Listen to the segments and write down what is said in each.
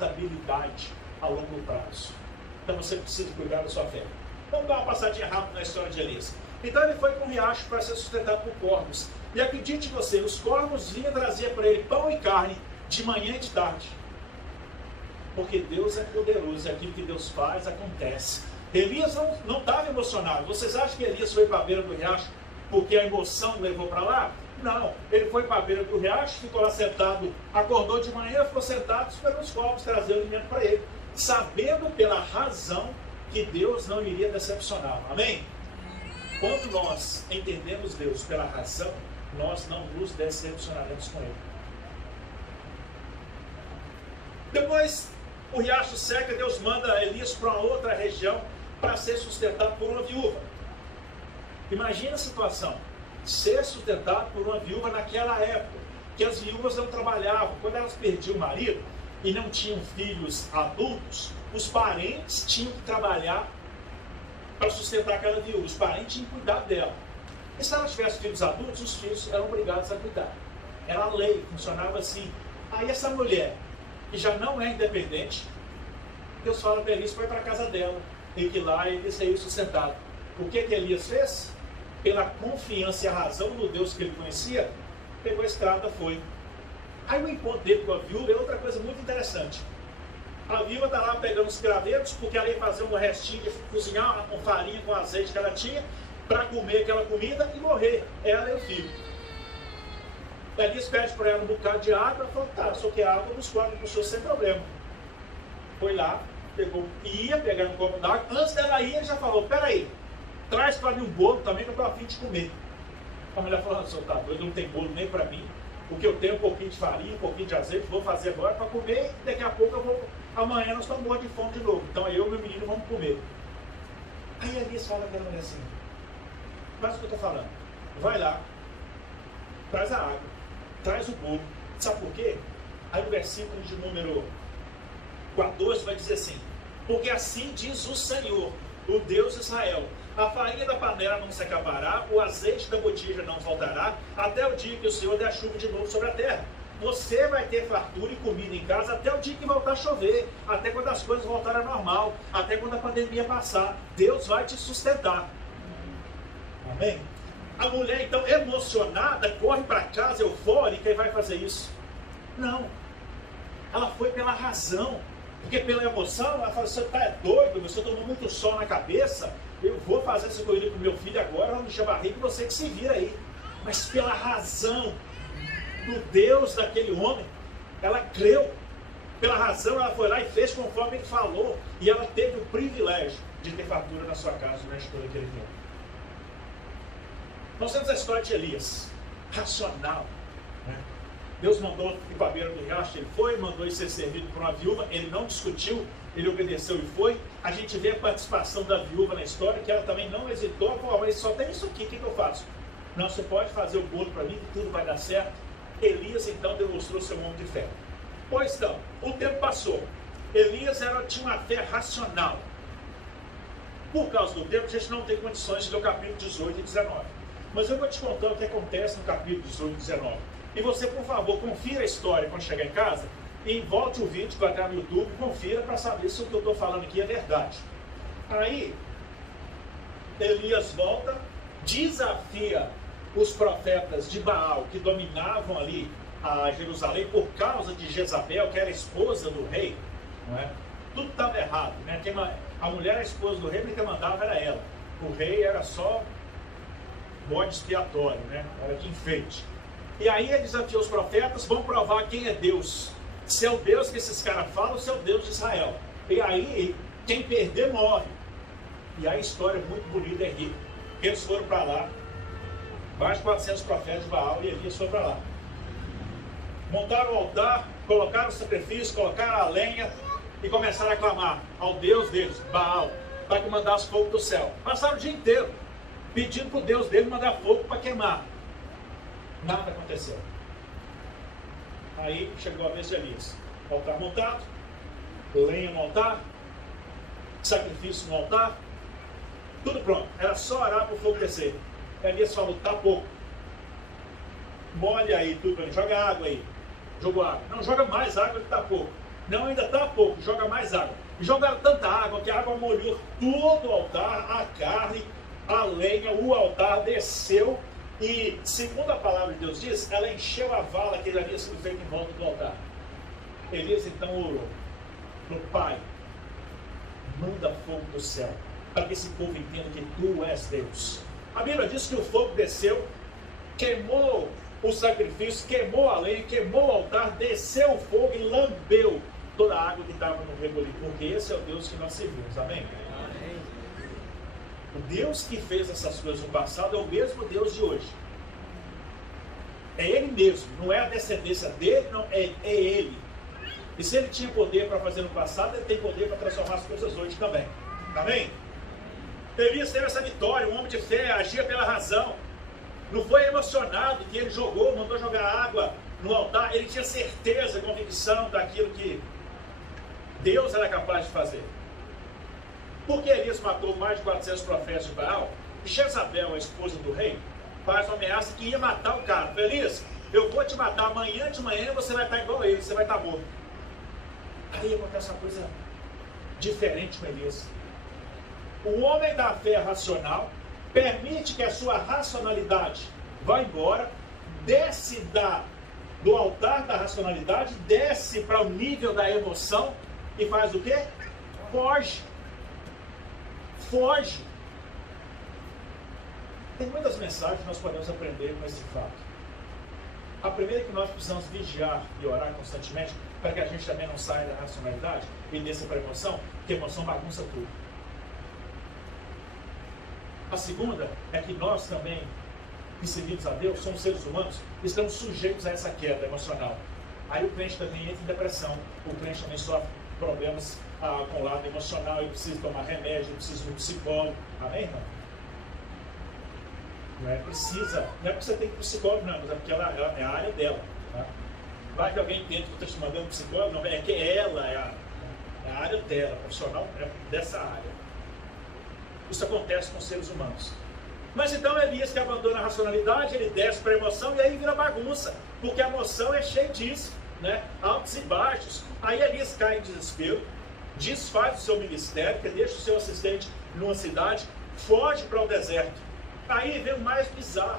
sustentabilidade a longo prazo. Então você precisa cuidar da sua fé. Vamos dar uma passadinha rápida na história de Elias. Então ele foi para um riacho para ser sustentado por corvos. E acredite você, os corvos vinham trazer para ele pão e carne de manhã e de tarde. Porque Deus é poderoso, e aquilo que Deus faz acontece. Elias não estava emocionado. Vocês acham que Elias foi para a beira do riacho porque a emoção o levou para lá? Não, ele foi para a beira do riacho, ficou lá sentado, acordou de manhã, ficou sentado esperando os corvos trazer o alimento para ele, sabendo pela razão que Deus não iria decepcioná-lo. Amém? Quando nós entendemos Deus pela razão, nós não nos decepcionaremos com Ele. Depois, o riacho seca, Deus manda Elias para uma outra região para ser sustentado por uma viúva. Imagina a situação, ser sustentado por uma viúva naquela época, que as viúvas não trabalhavam. Quando elas perdiam o marido e não tinham filhos adultos, os parentes tinham que trabalhar para sustentar aquela viúva. Os parentes tinham que cuidar dela. E se ela tivesse filhos adultos, os filhos eram obrigados a cuidar. Era a lei, funcionava assim. Aí essa mulher, que já não é independente, Deus fala para Elias, foi para a casa dela, e que lá ele saiu sustentado. O que Elias fez? Pela confiança e a razão do Deus que ele conhecia, pegou a estrada, foi. Aí o encontro dele com a viúva é outra coisa muito interessante. A viúva está lá pegando os gravetos, porque ela ia fazer um restinho de cozinhar com farinha, com azeite que ela tinha, para comer aquela comida e morrer, ela e o filho. Elias pede para ela um bocado de água, ela falou, tá, só que a água nos quadros para o senhor sem problema. Foi lá, pegou, ia pegar um copo d'água, antes dela ir, ele já falou, peraí, traz para mim um bolo também, que eu estou a fim de comer. A mulher falou, senhor tá doido, não tem bolo nem para mim, porque eu tenho um pouquinho de farinha, um pouquinho de azeite, vou fazer agora para comer, e daqui a pouco eu vou, amanhã nós estamos morrendo de fome de novo, então eu e meu menino vamos comer. Aí Elias fala para a mulher assim, faz o que eu estou falando, vai lá, traz a água, traz o bolo, sabe por quê? Aí no versículo de número 14 vai dizer assim, porque assim diz o Senhor, o Deus de Israel, a farinha da panela não se acabará, o azeite da botija não faltará, até o dia que o Senhor der a chuva de novo sobre a terra. Você vai ter fartura e comida em casa até o dia que voltar a chover, até quando as coisas voltarem ao normal, até quando a pandemia passar. Deus vai te sustentar. Amém? A mulher, então, emocionada, corre para casa, eufórica, e vai fazer isso. Não. Ela foi pela razão. Porque pela emoção, ela fala, você está doido, você tomou muito sol na cabeça, eu vou fazer essa corrida com meu filho agora, vamos encher a barriga, você que se vira aí. Mas pela razão do Deus daquele homem, ela creu. Pela razão, ela foi lá e fez conforme ele falou. E ela teve o privilégio de ter fartura na sua casa durante todo aquele tempo. Nós temos a história de Elias, racional. Né? Deus mandou ir para a beira do riacho, ele foi, mandou ele ser servido por uma viúva, ele não discutiu, ele obedeceu e foi. A gente vê a participação da viúva na história, que ela também não hesitou, falou, mas só tem isso aqui, o que eu faço? Não, você pode fazer o bolo para mim, que tudo vai dar certo. Elias então demonstrou seu homem de fé. Pois então, o tempo passou. Elias tinha uma fé racional. Por causa do tempo, a gente não tem condições de ler o capítulo 18 e 19. Mas eu vou te contar o que acontece no capítulo 18 e 19. E você, por favor, confira a história quando chegar em casa e volte o vídeo para cá no YouTube e confira para saber se o que eu estou falando aqui é verdade. Aí, Elias volta, desafia os profetas de Baal que dominavam ali a Jerusalém por causa de Jezabel, que era esposa do rei. Não é? Tudo estava errado. Né? A mulher era esposa do rei, mas quem mandava era ela. O rei era só bode expiatório, né? Era de enfeite. E aí ele desafiou os profetas, vão provar quem é Deus. Se é o Deus que esses caras falam, se é o Deus de Israel. E aí, quem perder morre. E a história é muito bonita, é rica. Eles foram para lá, mais de 400 profetas de Baal, e Elias foi para lá. Montaram o altar, colocaram o sacrifício, colocaram a lenha e começaram a clamar ao Deus deles, Baal, para que mandasse fogo do céu. Passaram o dia inteiro pedindo para o Deus dele mandar fogo para queimar. Nada aconteceu. Aí chegou a vez de Elias. Altar montado, lenha no altar, sacrifício no altar, tudo pronto. Era só orar para o fogo descer. Elias falou, tá pouco. Molha aí tudo, joga água aí. Jogou água. Não, joga mais água que tá pouco. Não, ainda está pouco, joga mais água. Jogaram tanta água que a água molhou todo o altar, a carne, a lenha, o altar desceu. E, segundo a palavra de Deus diz, ela encheu a vala que havia sido feita em volta do altar. Elias então orou para o Pai, manda fogo do céu, para que esse povo entenda que tu és Deus. A Bíblia diz que o fogo desceu, queimou o sacrifício, queimou a lenha, queimou o altar, desceu o fogo e lambeu toda a água que estava no remolinho, porque esse é o Deus que nós servimos, amém? Amém? O Deus que fez essas coisas no passado é o mesmo Deus de hoje. É Ele mesmo, não é a descendência dele, não, é Ele. E se Ele tinha poder para fazer no passado, Ele tem poder para transformar as coisas hoje também. Amém? Elias teve essa vitória, um homem de fé, agia pela razão. Não foi emocionado que ele jogou, mandou jogar água no altar. Ele tinha certeza, convicção daquilo que Deus era capaz de fazer. Porque Elias matou mais de 400 profetas de Baal, e Jezabel, a esposa do rei, faz uma ameaça que ia matar o cara. Elias, eu vou te matar amanhã de manhã, você vai estar igual a ele, você vai estar morto. Aí acontece uma coisa diferente com Elias. O homem da fé racional permite que a sua racionalidade vá embora, desce do altar da racionalidade, desce para o nível da emoção e faz o quê? Foge. Foge. Tem muitas mensagens que nós podemos aprender com esse fato. A primeira é que nós precisamos vigiar e orar constantemente para que a gente também não saia da racionalidade e desça para a emoção, porque a emoção bagunça tudo. A segunda é que nós também, que servimos a Deus, somos seres humanos, estamos sujeitos a essa queda emocional. Aí o crente também entra em depressão, o crente também sofre problemas com o lado emocional, ele precisa tomar remédio, ele precisa de um psicólogo. Amém, irmão? Não é porque você tem que ir para o psicólogo, não, mas é porque ela é a área dela. Tá? Vai que alguém entende que eu estou te mandando psicólogo, não, é que ela é a área dela, profissional dessa área. Isso acontece com os seres humanos. Mas então Elias, que abandona a racionalidade, ele desce para a emoção e aí vira bagunça, porque a emoção é cheia disso, né? Altos e baixos. Aí Elias cai em desespero, desfaz o seu ministério, que deixa o seu assistente numa cidade, foge para o deserto. Aí vem o mais bizarro.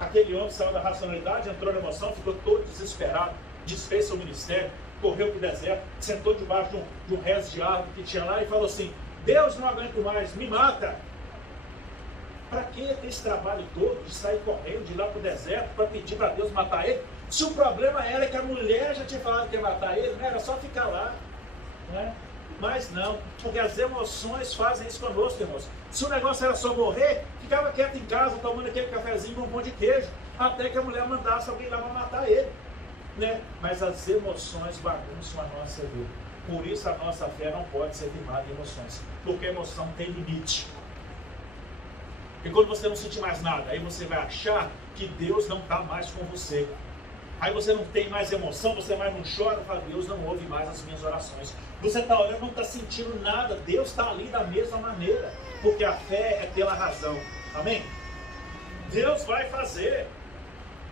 Aquele homem saiu da racionalidade, entrou na emoção, ficou todo desesperado, desfez seu ministério, correu para o deserto, sentou debaixo de um resto de árvore que tinha lá e falou assim: Deus, não aguento mais, me mata. Para que ter esse trabalho todo de sair correndo, de ir lá para o deserto para pedir para Deus matar ele? Se o problema era que a mulher já tinha falado que ia matar ele, não era só ficar lá, né? Mas não, porque as emoções fazem isso conosco, irmãos. Se o negócio era só morrer, ficava quieto em casa, tomando aquele cafezinho com um pão de queijo, até que a mulher mandasse alguém lá para matar ele, né? Mas as emoções bagunçam a nossa vida. Por isso a nossa fé não pode ser firmada em emoções, porque a emoção tem limite. E quando você não sentir mais nada, aí você vai achar que Deus não está mais com você. Aí você não tem mais emoção, você mais não chora, fala: Deus não ouve mais as minhas orações. Você está orando, não está sentindo nada, Deus está ali da mesma maneira, porque a fé é pela razão. Amém? Deus vai fazer.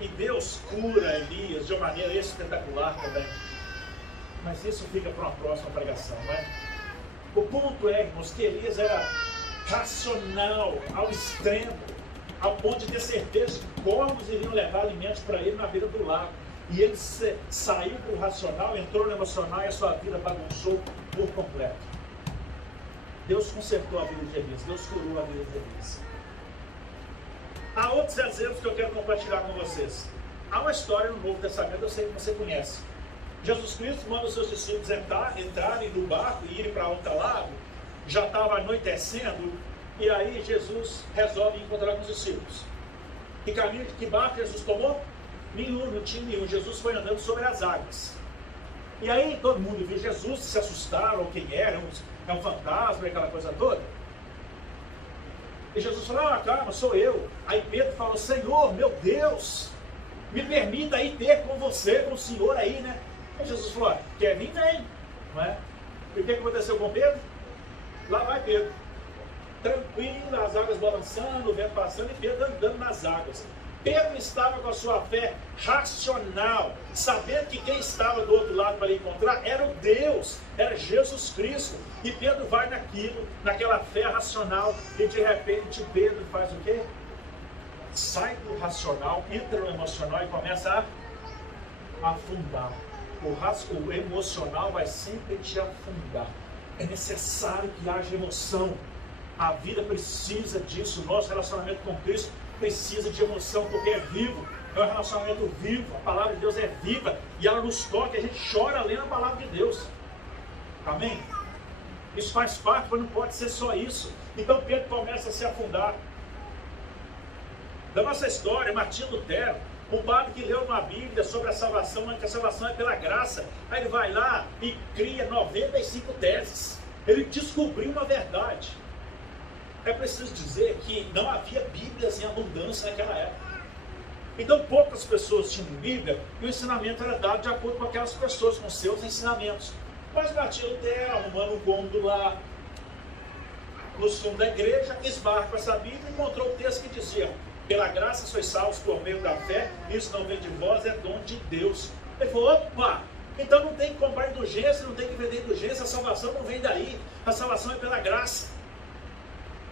E Deus cura Elias de uma maneira espetacular também. Mas isso fica para uma próxima pregação, não é? O ponto é, irmãos, que Elias era racional ao extremo, ao ponto de ter certeza que corvos iriam levar alimentos para ele na beira do lago. E ele saiu do racional, entrou no emocional e a sua vida bagunçou por completo. Deus consertou a vida de Elias, Deus curou a vida de Elias. Há outros exemplos que eu quero compartilhar com vocês. Há uma história no Novo Testamento, eu sei que você conhece. Jesus Cristo manda os seus discípulos entrarem no barco e irem para outro lado. Já estava anoitecendo, e aí Jesus resolve encontrar com os discípulos. Que caminho, que barco Jesus tomou? Nenhum, não tinha nenhum. Jesus foi andando sobre as águas. E aí todo mundo viu Jesus, se assustaram, quem era, é um fantasma, aquela coisa toda. E Jesus falou: calma, sou eu. Aí Pedro falou: Senhor, meu Deus, me permita ir ter com você, com o Senhor aí, né? Aí Jesus falou: quer vir, vem. Não é? E o que aconteceu com Pedro? Lá vai Pedro, tranquilo, as águas balançando, o vento passando e Pedro andando nas águas. Pedro estava com a sua fé racional, sabendo que quem estava do outro lado para lhe encontrar era o Deus, era Jesus Cristo. E Pedro vai naquela fé racional, e de repente Pedro faz o quê? Sai do racional, entra no emocional e começa a afundar. O emocional vai sempre te afundar. É necessário que haja emoção. A vida precisa disso. Nosso relacionamento com Cristo precisa de emoção, porque é vivo. É um relacionamento vivo. A palavra de Deus é viva e ela nos toca. A gente chora lendo a palavra de Deus. Amém? Isso faz parte, mas não pode ser só isso. Então Pedro começa a se afundar. Da nossa história, Martinho Lutero, um padre que leu uma Bíblia sobre a salvação, que a salvação é pela graça. Aí ele vai lá e cria 95 teses. Ele descobriu uma verdade. É preciso dizer que não havia Bíblias em abundância naquela época. Então poucas pessoas tinham Bíblia e o ensinamento era dado de acordo com aquelas pessoas, com seus ensinamentos. Mas Martinho Lutero, arrumando um cômodo lá nos fundos da igreja, esbarra com essa Bíblia e encontrou o texto que dizia: pela graça sois salvos por meio da fé, isso não vem de vós, é dom de Deus. Ele falou: opa, então não tem que comprar indulgência, não tem que vender indulgência, a salvação não vem daí, a salvação é pela graça.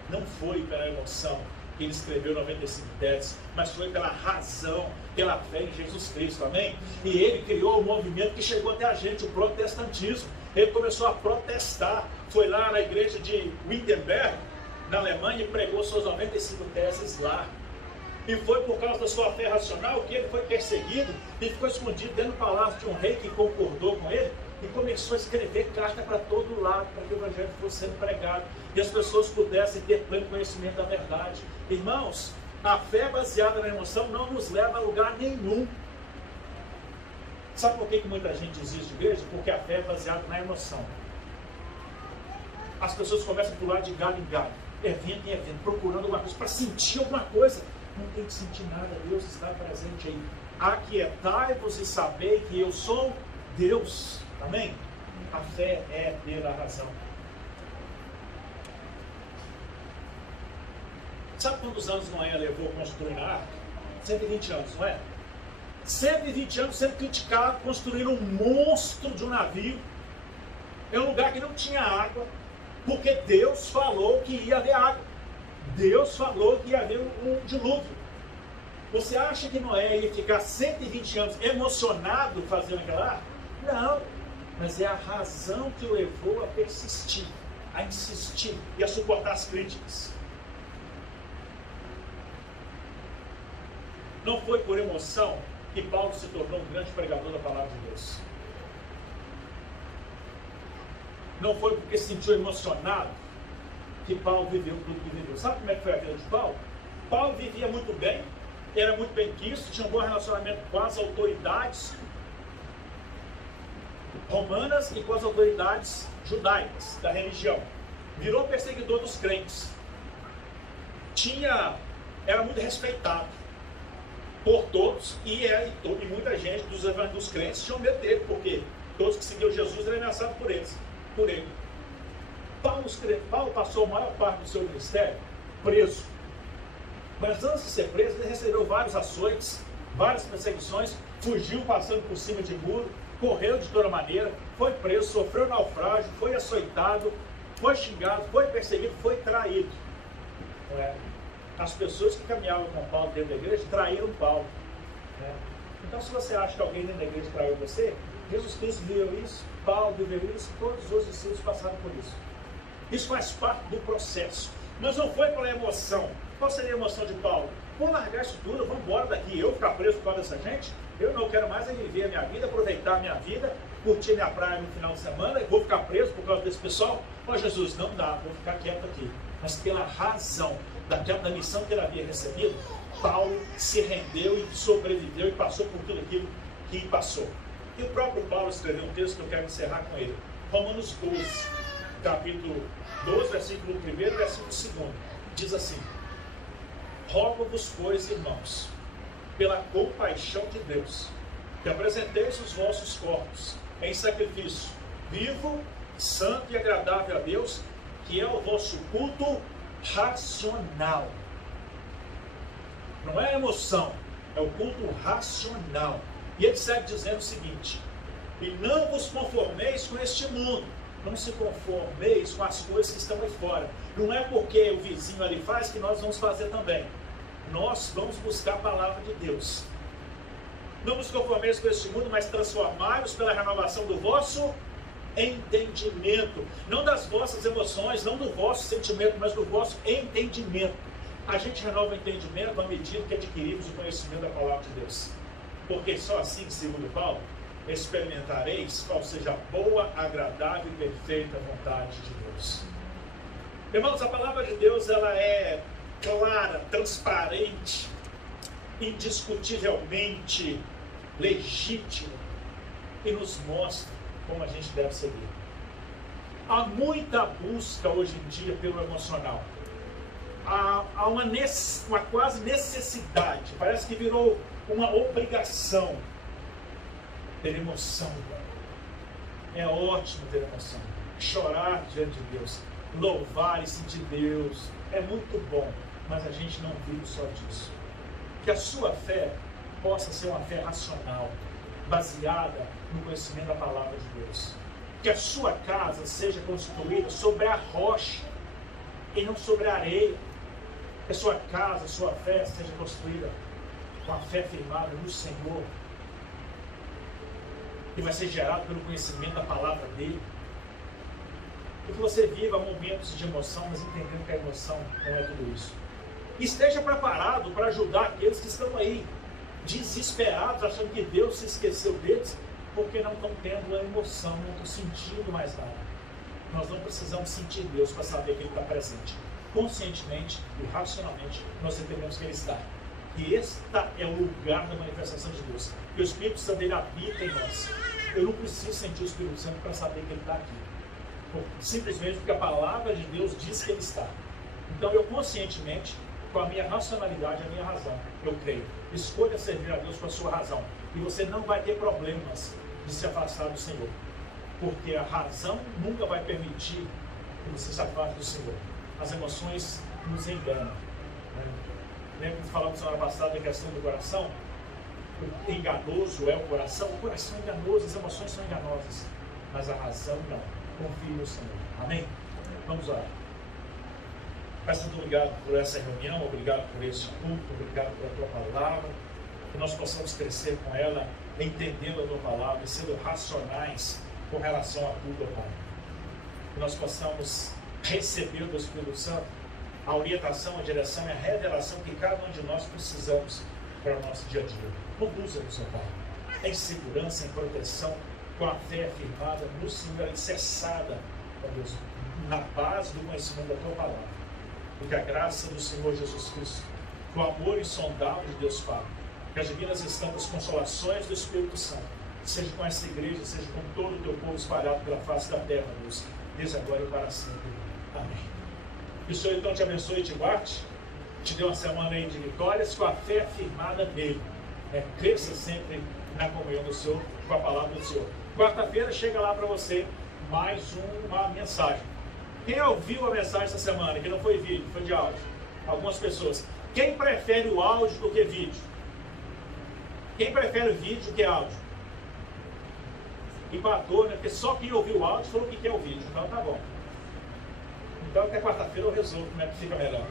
Não foi pela emoção que ele escreveu 95 teses, mas foi pela razão, pela fé em Jesus Cristo, amém? E ele criou um movimento que chegou até a gente, o protestantismo. Ele começou a protestar, foi lá na igreja de Wittenberg, na Alemanha, e pregou suas 95 teses lá. E foi por causa da sua fé racional que ele foi perseguido e ficou escondido dentro do palácio de um rei que concordou com ele e começou a escrever carta para todo lado, para que o evangelho fosse sendo pregado e as pessoas pudessem ter pleno conhecimento da verdade. Irmãos, a fé baseada na emoção não nos leva a lugar nenhum. Sabe por que muita gente desiste de igreja? Porque a fé é baseada na emoção. As pessoas começam a pular de galho em galho, evento em evento, procurando alguma coisa, para sentir alguma coisa. Não tem que sentir nada, Deus está presente aí. Aquietai-vos e sabei que eu sou Deus. Amém? A fé é pela razão. Sabe quantos anos Noé levou construindo a arca? 120 anos, não é? 120 anos sendo criticado, construindo um monstro de um navio. É um lugar que não tinha água, porque Deus falou que ia haver água. Deus falou que ia haver um dilúvio. Você acha que Noé ia ficar 120 anos emocionado fazendo aquela arca? Não, mas é a razão que o levou a persistir, a insistir e a suportar as críticas. Não foi por emoção que Paulo se tornou um grande pregador da palavra de Deus. Não foi porque se sentiu emocionado que Paulo viveu tudo que viveu. Sabe como é que foi a vida de Paulo? Paulo vivia muito bem, era muito bem quisto, tinha um bom relacionamento com as autoridades romanas e com as autoridades judaicas da religião. Virou perseguidor dos crentes. Era muito respeitado por todos e muita gente dos crentes tinham medo dele, porque todos que seguiam Jesus eram ameaçados por ele. Paulo passou a maior parte do seu ministério preso. Mas antes de ser preso, ele recebeu vários açoites, várias perseguições, fugiu passando por cima de muro, correu de toda maneira, foi preso, sofreu naufrágio, foi açoitado, foi xingado, foi perseguido, foi traído. As pessoas que caminhavam com Paulo dentro da igreja traíram Paulo. Então, se você acha que alguém dentro da igreja traiu você, Jesus Cristo viveu isso, Paulo viveu isso, todos os outros discípulos passaram por isso. Isso faz parte do processo. Mas não foi pela emoção. Qual seria a emoção de Paulo? Vou largar isso tudo, vamos embora daqui, eu ficar preso por causa dessa gente? Eu não quero mais viver a minha vida, aproveitar a minha vida, curtir minha praia no final de semana, e vou ficar preso por causa desse pessoal? Ó Jesus, não dá, vou ficar quieto aqui. Mas pela razão da missão que ele havia recebido, Paulo se rendeu e sobreviveu e passou por tudo aquilo que passou. E o próprio Paulo escreveu um texto que eu quero encerrar com ele. Romanos 12, capítulo 12, versículo 1 e versículo 2. Diz assim: rogo-vos, pois, irmãos, pela compaixão de Deus, que apresenteis os vossos corpos em sacrifício vivo, santo e agradável a Deus, que é o vosso culto racional. Não é emoção, É o culto racional. E ele segue dizendo o seguinte: e não vos conformeis com este mundo. Não se conformeis com as coisas que estão aí fora. Não é porque o vizinho ali faz que nós vamos fazer também. Nós vamos buscar a palavra de Deus. Não vos conformeis com este mundo, mas transformai-vos pela renovação do vosso entendimento. Não das vossas emoções, não do vosso sentimento, mas do vosso entendimento. A gente renova o entendimento à medida que adquirimos o conhecimento da palavra de Deus. Porque só assim, segundo Paulo, experimentareis qual seja a boa, agradável e perfeita vontade de Deus. Irmãos, a palavra de Deus, ela é clara, transparente, indiscutivelmente legítima e nos mostra como a gente deve seguir. Há muita busca hoje em dia pelo emocional. Há uma quase necessidade, parece que virou uma obrigação ter emoção. É ótimo ter emoção, chorar diante de Deus, louvar e sentir Deus, é muito bom, mas a gente não vive só disso. Que a sua fé possa ser uma fé racional, baseada no conhecimento da palavra de Deus. Que a sua casa seja construída sobre a rocha e não sobre a areia. Que a sua casa, a sua fé seja construída com a fé firmada no Senhor, que vai ser gerado pelo conhecimento da palavra dele. E que você viva momentos de emoção, mas entendendo que a emoção não é tudo isso. Esteja preparado para ajudar aqueles que estão aí desesperados, achando que Deus se esqueceu deles, porque não estão tendo a emoção, não estão sentindo mais nada. Nós não precisamos sentir Deus para saber que Ele está presente. Conscientemente e racionalmente, nós entendemos que Ele está. E este é o lugar da manifestação de Deus. Que o Espírito Santo dele habita em nós. Eu não preciso sentir o Espírito Santo para saber que Ele está aqui. Simplesmente porque a palavra de Deus diz que Ele está. Então eu conscientemente, com a minha racionalidade, a minha razão, eu creio. Escolha servir a Deus com a sua razão. E você não vai ter problemas de se afastar do Senhor. Porque a razão nunca vai permitir que você se afaste do Senhor. As emoções nos enganam. Lembra que falamos semana passada da questão do coração? O enganoso é o coração é enganoso, as emoções são enganosas. Mas a razão não. Confie no Senhor. Amém? Vamos orar. Pai Santo, obrigado por essa reunião, obrigado por esse culto, obrigado pela tua palavra, que nós possamos crescer com ela, entendendo a tua palavra e sendo racionais com relação a tudo, Pai. Que nós possamos receber do Espírito Santo a orientação, a direção e a revelação que cada um de nós precisamos para o nosso dia a dia. Conduza-nos, Senhor Pai, em segurança, em proteção, com a fé firmada no Senhor, alicerçada, ó Deus, na base do conhecimento da tua palavra. E que a graça do Senhor Jesus Cristo, que o amor insondável de Deus Pai, que as divinas estampas, consolações do Espírito Santo, seja com essa igreja, seja com todo o teu povo espalhado pela face da terra, Deus, desde agora e para sempre. Amém. Que o Senhor então te abençoe e te guarde, te dê uma semana aí de vitórias, com a fé firmada nele. Cresça sempre na comunhão do Senhor, com a palavra do Senhor. Quarta-feira chega lá para você mais uma mensagem. Quem ouviu a mensagem essa semana, que não foi vídeo, foi de áudio? Algumas pessoas. Quem prefere o áudio do que vídeo? Quem prefere vídeo do que áudio? Empatou, né? Porque só quem ouviu o áudio falou que quer o vídeo. Então tá bom. Então até quarta-feira eu resolvo como é que fica melhor.